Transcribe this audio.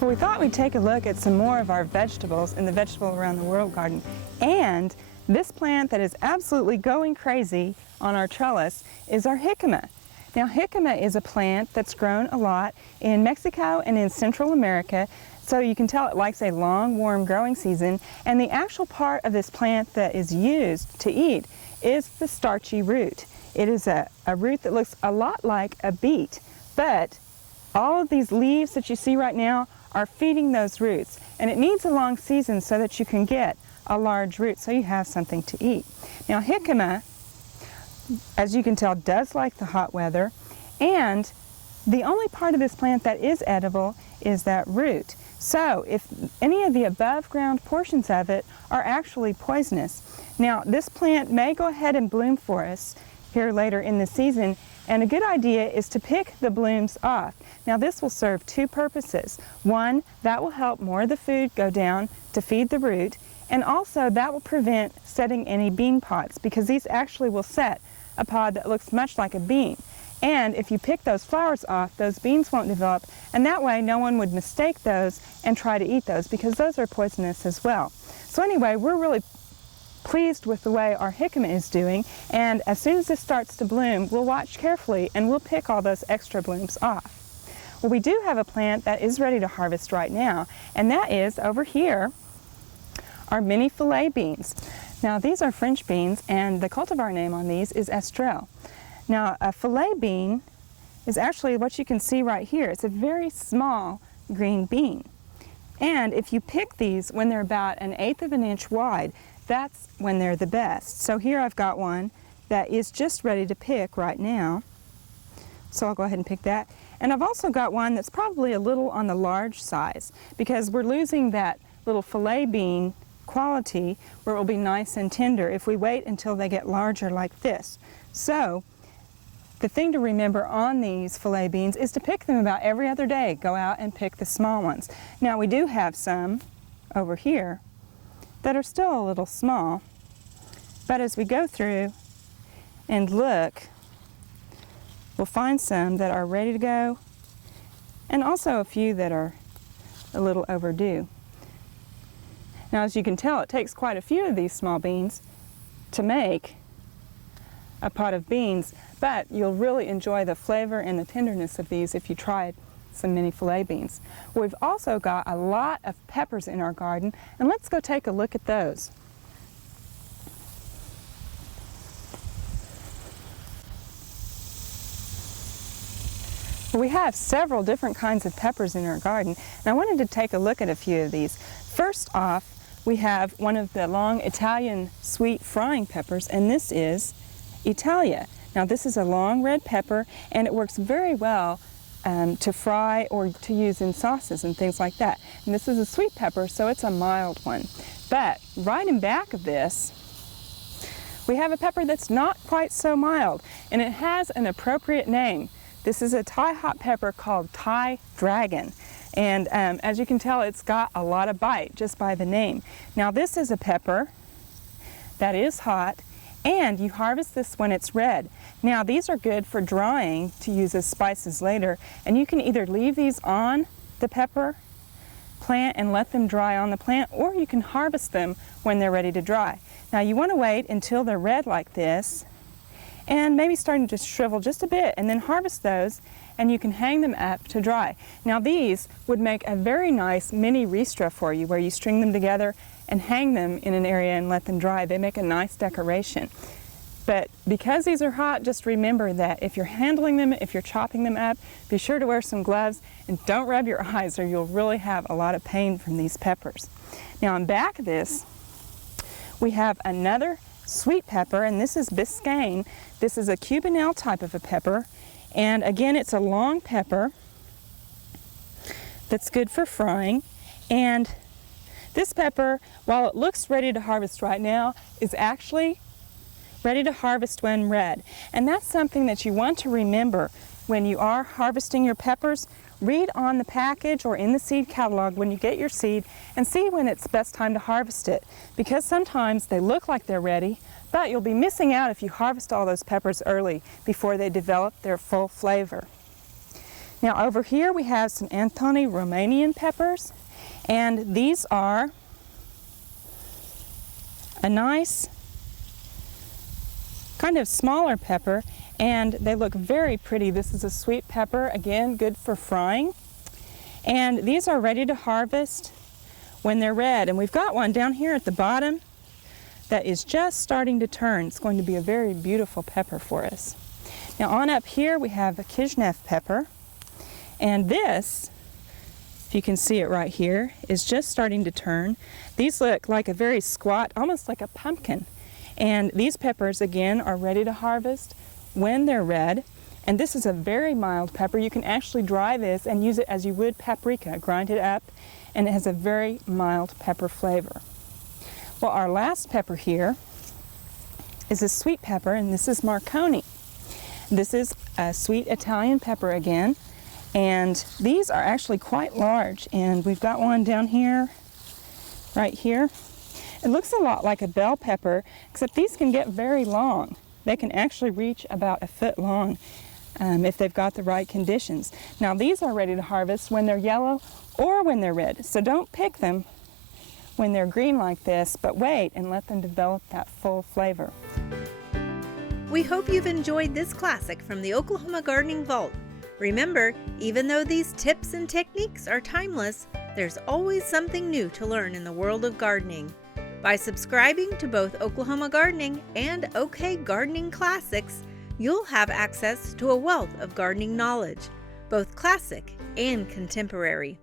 Well, we thought we'd take a look at some more of our vegetables in the Vegetable Around the World garden. And this plant that is absolutely going crazy on our trellis is our jicama. Now, jicama is a plant that's grown a lot in Mexico and in Central America, so you can tell it likes a long, warm growing season. And the actual part of this plant that is used to eat is the starchy root. It is a root that looks a lot like a beet, but all of these leaves that you see right now are feeding those roots. And it needs a long season so that you can get a large root so you have something to eat. Now, jicama, as you can tell, does like the hot weather, and the only part of this plant that is edible is that root. So if any of the above ground portions of it are actually poisonous. Now, this plant may go ahead and bloom for us here later in the season, and a good idea is to pick the blooms off. Now, this will serve two purposes. One, that will help more of the food go down to feed the root, and also that will prevent setting any bean pods, because these actually will set a pod that looks much like a bean. And if you pick those flowers off, those beans won't develop, and that way no one would mistake those and try to eat those, because those are poisonous as well. So anyway, we're really pleased with the way our jicama is doing, and as soon as this starts to bloom, we'll watch carefully and we'll pick all those extra blooms off. Well, we do have a plant that is ready to harvest right now, and that is over here, our mini fillet beans. Now, these are French beans, and the cultivar name on these is Estrelle. Now, a fillet bean is actually what you can see right here. It's a very small green bean. And if you pick these when they're about 1/8 of an inch wide, that's when they're the best. So here I've got one that is just ready to pick right now. So I'll go ahead and pick that. And I've also got one that's probably a little on the large size, because we're losing that little fillet bean quality where it will be nice and tender if we wait until they get larger like this. So the thing to remember on these fillet beans is to pick them about every other day. Go out and pick the small ones. Now, we do have some over here that are still a little small, but as we go through and look, we'll find some that are ready to go, and also a few that are a little overdue. Now, as you can tell, it takes quite a few of these small beans to make a pot of beans, but you'll really enjoy the flavor and the tenderness of these if you tried some mini fillet beans. We've also got a lot of peppers in our garden, and let's go take a look at those. We have several different kinds of peppers in our garden, and I wanted to take a look at a few of these. First off, we have one of the long Italian sweet frying peppers, and this is Italia. Now, this is a long red pepper, and it works very well to fry or to use in sauces and things like that. And this is a sweet pepper, so it's a mild one. But right in back of this, we have a pepper that's not quite so mild, and it has an appropriate name. This is a Thai hot pepper called Thai Dragon. And as you can tell, it's got a lot of bite just by the name. Now, this is a pepper that is hot, and you harvest this when it's red. Now, these are good for drying to use as spices later, and you can either leave these on the pepper plant and let them dry on the plant, or you can harvest them when they're ready to dry. Now, you want to wait until they're red like this, and maybe starting to shrivel just a bit, and then harvest those, and you can hang them up to dry. Now, these would make a very nice mini ristra for you, where you string them together and hang them in an area and let them dry. They make a nice decoration. But because these are hot, just remember that if you're handling them, if you're chopping them up, be sure to wear some gloves and don't rub your eyes, or you'll really have a lot of pain from these peppers. Now, on back of this, we have another sweet pepper, and this is Biscayne. This is a Cubanelle type of a pepper, and again, it's a long pepper that's good for frying. And this pepper, while it looks ready to harvest right now, is actually ready to harvest when red. And that's something that you want to remember when you are harvesting your peppers. Read on the package or in the seed catalog when you get your seed and see when it's best time to harvest it, because sometimes they look like they're ready, but you'll be missing out if you harvest all those peppers early before they develop their full flavor. Now over here we have some Anthony Romanian peppers, and these are a nice kind of smaller pepper, and they look very pretty. This is a sweet pepper, again good for frying, and these are ready to harvest when they're red. And we've got one down here at the bottom that is just starting to turn. It's going to be a very beautiful pepper for us. Now on up here we have a Kishinev pepper, and this, if you can see it right here, is just starting to turn. These look like a very squat, almost like a pumpkin. And these peppers, again, are ready to harvest when they're red. And this is a very mild pepper. You can actually dry this and use it as you would paprika, grind it up, and it has a very mild pepper flavor. Well, our last pepper here is a sweet pepper, and this is Marconi. This is a sweet Italian pepper again, and these are actually quite large, and we've got one down here, right here. It looks a lot like a bell pepper, except these can get very long. They can actually reach about a foot long if they've got the right conditions. Now these are ready to harvest when they're yellow or when they're red, so don't pick them when they're green like this, but wait and let them develop that full flavor. We hope you've enjoyed this classic from the Oklahoma Gardening Vault. Remember, even though these tips and techniques are timeless, there's always something new to learn in the world of gardening. By subscribing to both Oklahoma Gardening and OK Gardening Classics, you'll have access to a wealth of gardening knowledge, both classic and contemporary.